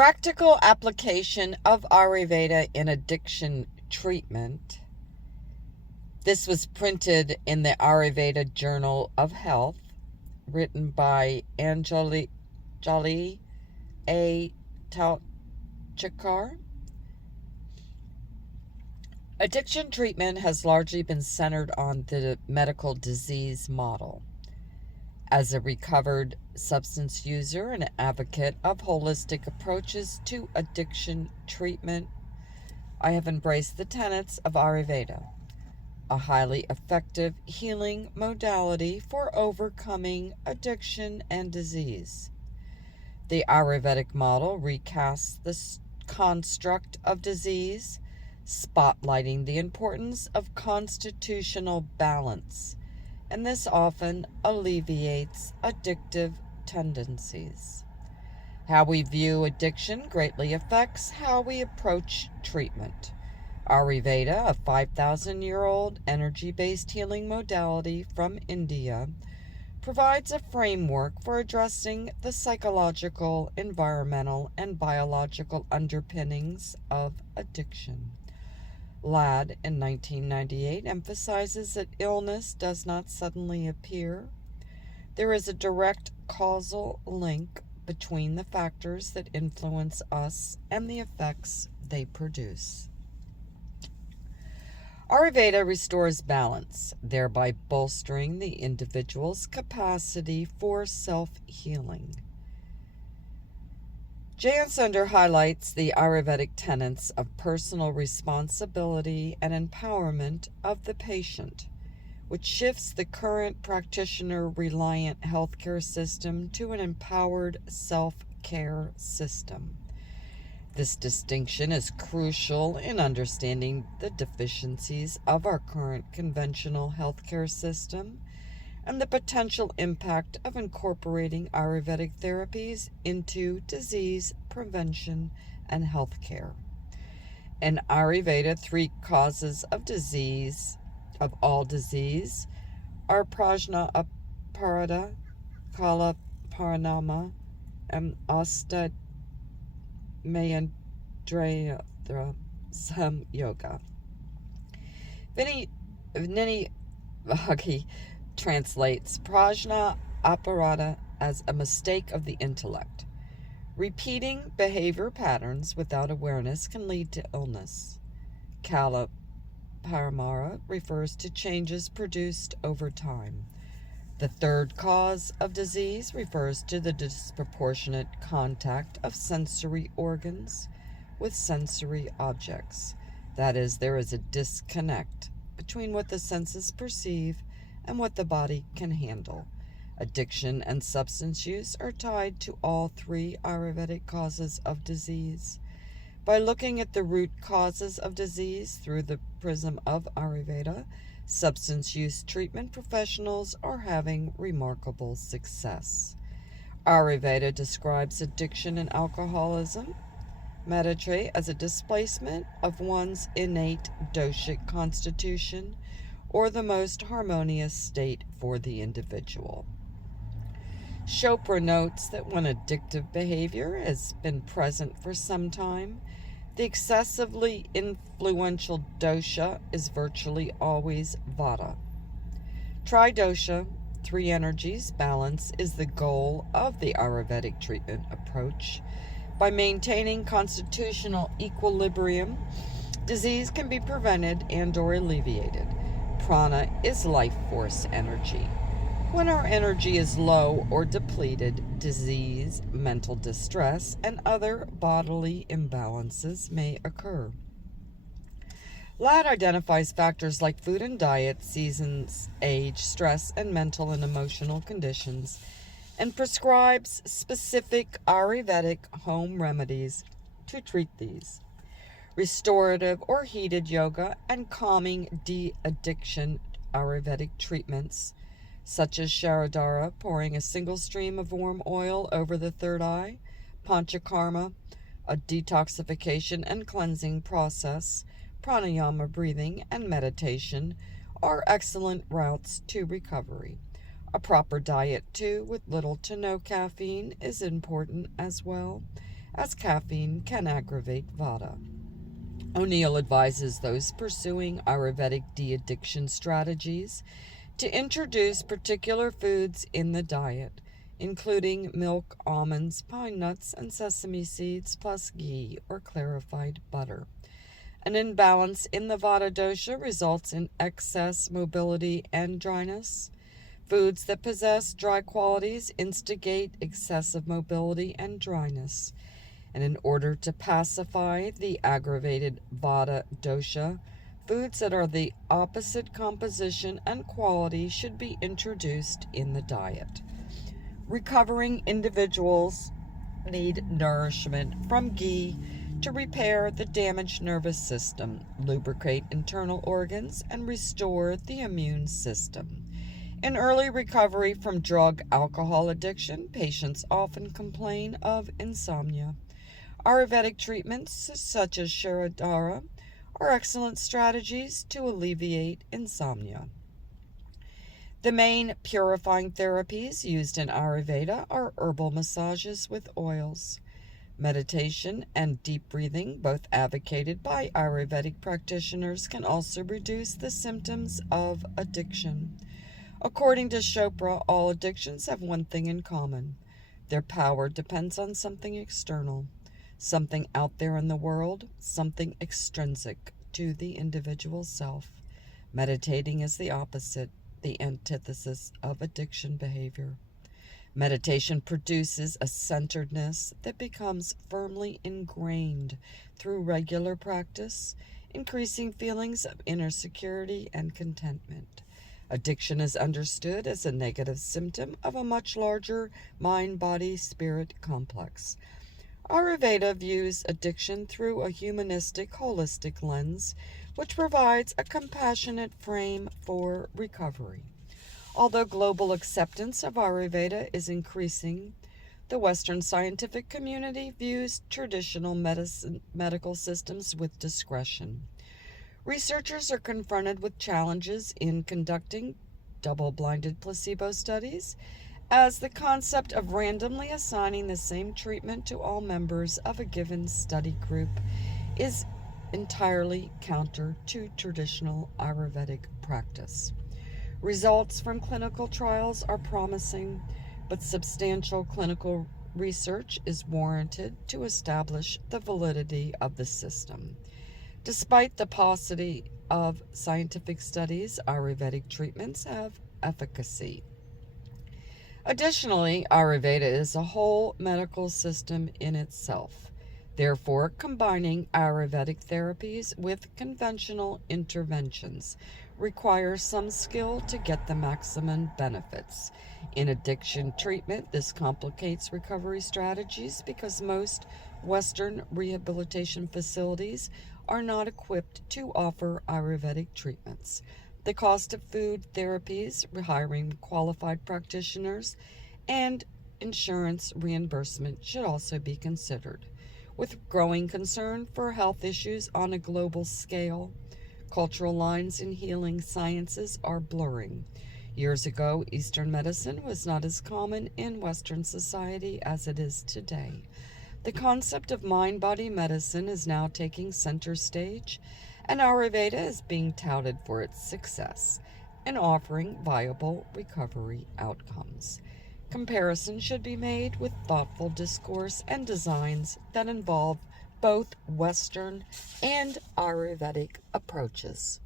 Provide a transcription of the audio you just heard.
Practical application of Ayurveda in addiction treatment. This was printed in the Ayurveda Journal of Health, written by Anjali A. Tauchikar. Addiction treatment has largely been centered on the medical disease model. As a recovered substance user and advocate of holistic approaches to addiction treatment, I have embraced the tenets of Ayurveda, a highly effective healing modality for overcoming addiction and disease. The Ayurvedic model recasts the construct of disease, spotlighting the importance of constitutional balance, and this often alleviates addictive tendencies. How we view addiction greatly affects how we approach treatment. Ayurveda, a 5,000-year-old energy-based healing modality from India, provides a framework for addressing the psychological, environmental, and biological underpinnings of addiction. Ladd, in 1998, emphasizes that illness does not suddenly appear. There is a direct causal link between the factors that influence us and the effects they produce. Ayurveda restores balance, thereby bolstering the individual's capacity for self-healing. Jan Sunder highlights the Ayurvedic tenets of personal responsibility and empowerment of the patient, which shifts the current practitioner-reliant healthcare system to an empowered self-care system. This distinction is crucial in understanding the deficiencies of our current conventional healthcare system and the potential impact of incorporating Ayurvedic therapies into disease prevention and healthcare. In Ayurveda, 3 causes of disease, of all disease, are prajna aparada, kala paranama, and asta mayandra samyoga. Vinny Bhagi translates prajna aparada as a mistake of the intellect. Repeating behavior patterns without awareness can lead to illness. Kala paramara refers to changes produced over time. The 3rd cause of disease refers to the disproportionate contact of sensory organs with sensory objects. That is, there is a disconnect between what the senses perceive and what the body can handle. Addiction and substance use are tied to all 3 Ayurvedic causes of disease. By looking at the root causes of disease through the prism of Ayurveda, substance use treatment professionals are having remarkable success. Ayurveda describes addiction and alcoholism, meditate, as a displacement of one's innate doshic constitution, or the most harmonious state for the individual. Chopra notes that when addictive behavior has been present for some time, the excessively influential dosha is virtually always vata. Tridosha, 3 energies, balance is the goal of the Ayurvedic treatment approach. By maintaining constitutional equilibrium, disease can be prevented and/or alleviated. Prana is life force energy. When our energy is low or depleted, disease, mental distress, and other bodily imbalances may occur. Ladd identifies factors like food and diet, seasons, age, stress, and mental and emotional conditions, and prescribes specific Ayurvedic home remedies to treat these. Restorative or heated yoga and calming de-addiction Ayurvedic treatments, such as Sharadhara, pouring a single stream of warm oil over the 3rd eye, Panchakarma, a detoxification and cleansing process, pranayama breathing, and meditation are excellent routes to recovery. A proper diet, too, with little to no caffeine is important as well, as caffeine can aggravate vata. O'Neill advises those pursuing Ayurvedic de-addiction strategies to introduce particular foods in the diet, including milk, almonds, pine nuts, and sesame seeds, plus ghee or clarified butter. An imbalance in the vata dosha results in excess mobility and dryness. Foods that possess dry qualities instigate excessive mobility and dryness. And in order to pacify the aggravated vata dosha, foods that are the opposite composition and quality should be introduced in the diet. Recovering individuals need nourishment from ghee to repair the damaged nervous system, lubricate internal organs, and restore the immune system. In early recovery from drug alcohol addiction, patients often complain of insomnia. Ayurvedic treatments such as Sharadhara are excellent strategies to alleviate insomnia. The main purifying therapies used in Ayurveda are herbal massages with oils. Meditation and deep breathing, both advocated by Ayurvedic practitioners, can also reduce the symptoms of addiction. According to Chopra, all addictions have one thing in common. Their power depends on something external, something out there in the world, something extrinsic to the individual self. Meditating is the opposite, the antithesis of addiction behavior. Meditation produces a centeredness that becomes firmly ingrained through regular practice, increasing feelings of inner security and contentment. Addiction is understood as a negative symptom of a much larger mind-body-spirit complex. Ayurveda views addiction through a humanistic, holistic lens, which provides a compassionate frame for recovery. Although global acceptance of Ayurveda is increasing, the Western scientific community views traditional medical systems with discretion. Researchers are confronted with challenges in conducting double-blinded placebo studies, as the concept of randomly assigning the same treatment to all members of a given study group is entirely counter to traditional Ayurvedic practice. Results from clinical trials are promising, but substantial clinical research is warranted to establish the validity of the system. Despite the paucity of scientific studies, Ayurvedic treatments have efficacy. Additionally, Ayurveda is a whole medical system in itself. Therefore, combining Ayurvedic therapies with conventional interventions requires some skill to get the maximum benefits. In addiction treatment, this complicates recovery strategies because most Western rehabilitation facilities are not equipped to offer Ayurvedic treatments. The cost of food therapies, hiring qualified practitioners, and insurance reimbursement should also be considered. With growing concern for health issues on a global scale, cultural lines in healing sciences are blurring. Years ago, Eastern medicine was not as common in Western society as it is today. The concept of mind-body medicine is now taking center stage, and Ayurveda is being touted for its success in offering viable recovery outcomes. Comparison should be made with thoughtful discourse and designs that involve both Western and Ayurvedic approaches.